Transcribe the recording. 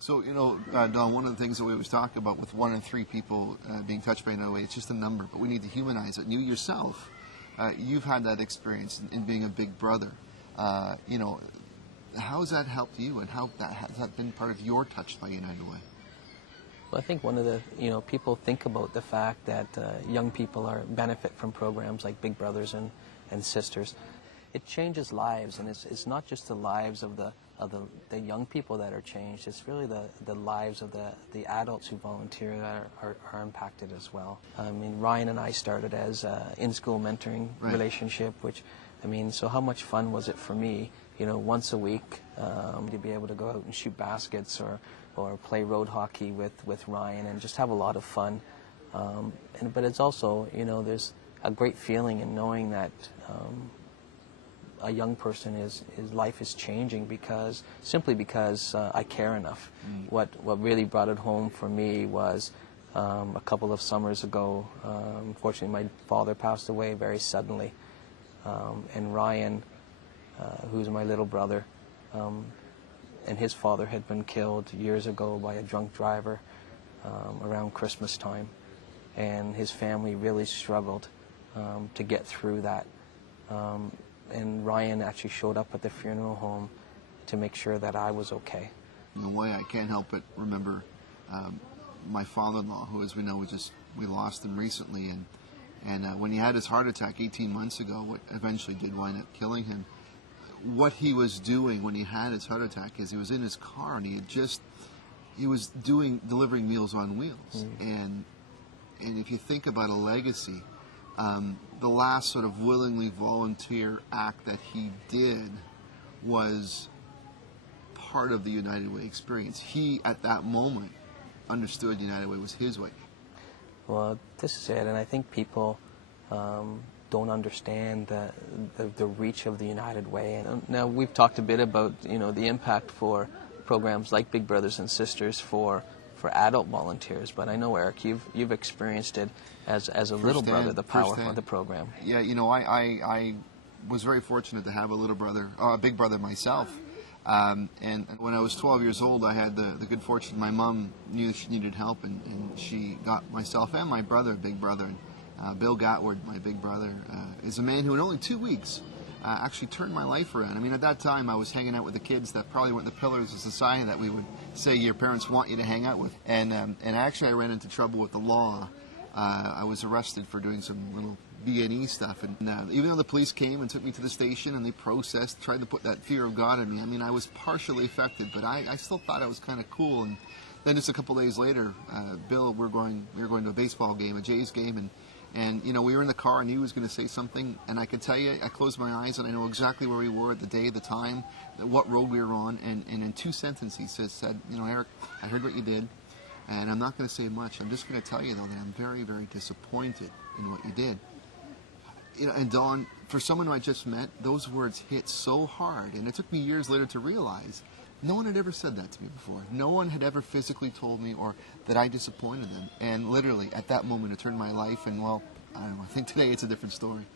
So, Don, one of the things that we always talk about with 1 in 3 people being touched by an OA, it's just a number, but we need to humanize it. And you yourself, you've had that experience in being a big brother. How has that helped you, and has that been part of your Touched by United Way? Well, I think one of the, people think about the fact that young people benefit from programs like Big Brothers and Sisters. It changes lives, and it's not just the lives of the young people that are changed. It's really the lives of the adults who volunteer that are impacted as well. I mean, Ryan and I started as in-school mentoring relationship, which, so how much fun was it for me, once a week to be able to go out and shoot baskets or play road hockey with Ryan and just have a lot of fun. But it's also, there's a great feeling in knowing that a young person his life is changing simply because I care enough. What really brought it home for me was a couple of summers ago. Unfortunately, my father passed away very suddenly, and Ryan, who's my little brother, and his father had been killed years ago by a drunk driver around Christmas time, and his family really struggled to get through that. And Ryan actually showed up at the funeral home to make sure that I was okay. In a way, I can't help but remember my father-in-law, who, as we know, we lost him recently, and when he had his heart attack 18 months ago, what eventually did wind up killing him, what he was doing when he had his heart attack is he was in his car and he was delivering Meals on Wheels. And if you think about a legacy, the last sort of willingly volunteer act that he did was part of the United Way experience. He, at that moment, understood United Way was his way. Well, this is it, and I think people don't understand the reach of the United Way. And now we've talked a bit about the impact for programs like Big Brothers and Sisters for adult volunteers, but I know, Eric, you've experienced it as a little brother, the power of the program. Yeah, I was very fortunate to have a little brother, a big brother myself. And when I was 12 years old, I had the good fortune. My mom knew she needed help, and she got myself and my brother a big brother. And Bill Gatward, my big brother, is a man who in only 2 weeks actually turned my life around. I mean, at that time, I was hanging out with the kids that probably weren't the pillars of society that we would say your parents want you to hang out with. And actually, I ran into trouble with the law. I was arrested for doing some little B&E stuff. And even though the police came and took me to the station and they processed, tried to put that fear of God in me, I mean, I was partially affected, but I still thought I was kind of cool. And then just a couple days later, Bill, we were going to a baseball game, a Jays game, and we were in the car, and he was going to say something, and I could tell you, I closed my eyes, and I know exactly where we were, the day, the time, what road we were on, and in 2 sentences he said, Eric, I heard what you did, and I'm not going to say much. I'm just going to tell you, though, that I'm very, very disappointed in what you did. And Don, for someone who I just met, those words hit so hard, and it took me years later to realize no one had ever said that to me before. No one had ever physically told me or that I disappointed them. And literally, at that moment, it turned my life, and well, I don't know, I think today it's a different story.